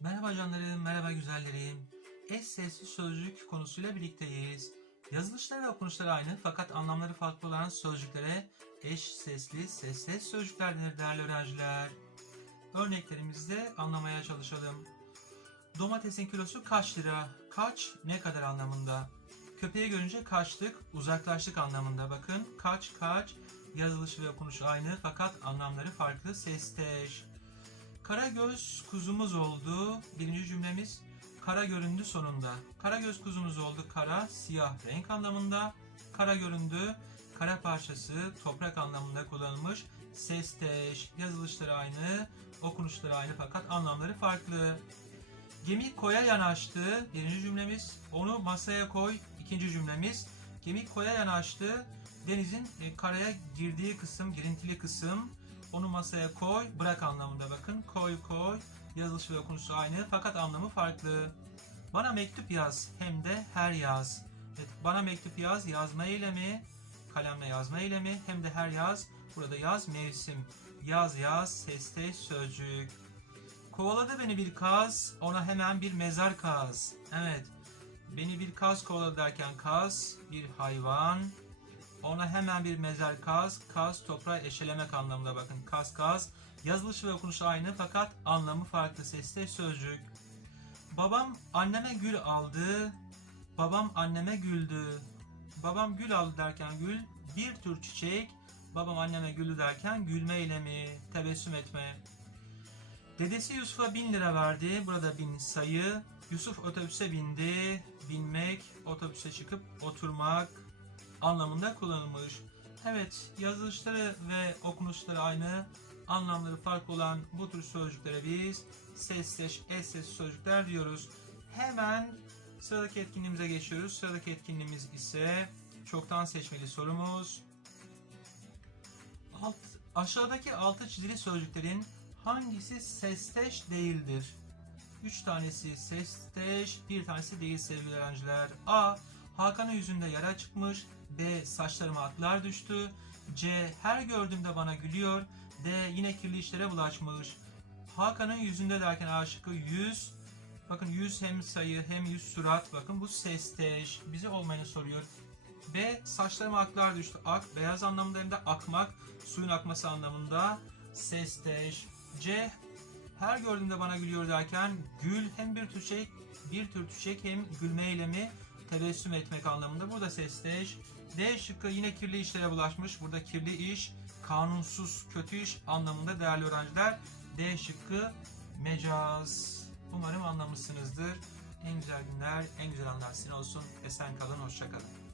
Merhaba canlarım, merhaba güzellerim. Eş sesli sözcük konusuyla birlikteyiz. Yazılışları ve okunuşları aynı fakat anlamları farklı olan sözcüklere eş sesli, sessiz sözcükler denir değerli öğrenciler. Örneklerimizde anlamaya çalışalım. Domatesin kilosu kaç lira? Kaç, ne kadar anlamında? Köpeği görünce kaçtık, uzaklaştık anlamında. Bakın kaç kaç, yazılışı ve okunuşu aynı fakat anlamları farklı sesteş. Kara göz kuzumuz oldu. Birinci cümlemiz kara göründü sonunda. Kara göz kuzumuz oldu. Kara siyah renk anlamında. Kara göründü. Kara parçası toprak anlamında kullanılmış. Sesteş, yazılışları aynı, okunuşları aynı fakat anlamları farklı. Gemi koya yanaştı. Birinci cümlemiz. Onu masaya koy. İkinci cümlemiz. Gemi koya yanaştı. Denizin e, karaya girdiği kısım, girintili kısım. Onu masaya koy, bırak anlamında bakın. Koy koy, yazılışı ve okunuşu aynı fakat anlamı farklı. Bana mektup yaz hem de her yaz. Evet, bana mektup yaz yazma eylemi, kalemle yazma eylemi hem de her yaz. Burada yaz mevsim. Yaz yaz, seste sözcük. Kovaladı beni bir kaz, ona hemen bir mezar kaz. Evet, beni bir kaz kovaladı derken kaz, bir hayvan, ona hemen bir mezar kaz, kaz toprağı eşelemek anlamında bakın. Kaz kaz. Yazılışı ve okunuşu aynı fakat anlamı farklı sesle sözcük. Babam anneme gül aldı. Babam anneme güldü. Babam gül aldı derken gül bir tür çiçek. Babam anneme güldü derken gülme eylemi, tebessüm etme. Dedesi Yusuf'a bin lira verdi. Burada bin sayı. Yusuf otobüse bindi. Binmek, otobüse çıkıp oturmak, anlamında kullanılmış. Evet, yazılışları ve okunuşları aynı, anlamları farklı olan bu tür sözcüklere biz sesleş, eş sesli sözcükler diyoruz. Hemen sıradaki etkinliğimize geçiyoruz. Sıradaki etkinliğimiz ise çoktan seçmeli sorumuz. Alt, aşağıdaki altı çizili sözcüklerin hangisi sesteş değildir? Üç tanesi sesteş, bir tanesi değil sevgili öğrenciler. A. Hakan'ın yüzünde yara çıkmış. B. Saçlarıma aklar düştü. C. Her gördüğümde bana gülüyor. D. Yine kirli işlere bulaşmış. Hakan'ın yüzünde derken A yüz. Bakın yüz hem sayı hem yüz surat. Bakın bu sesteş. Bize olmayanı soruyor. B. Saçlarıma aklar düştü. Ak beyaz anlamında hem de akmak. Suyun akması anlamında. Sesteş. C. Her gördüğümde bana gülüyor derken gül hem bir tür çiçek, bir tür çiçek hem gülme eylemi tebessüm etmek anlamında. Burada sesteş. D şıkkı yine kirli işlere bulaşmış. Burada kirli iş, kanunsuz, kötü iş anlamında değerli öğrenciler. D şıkkı mecaz. Umarım anlamışsınızdır. En güzel günler, en güzel anlar sizin olsun. Esen kalın, hoşça kalın.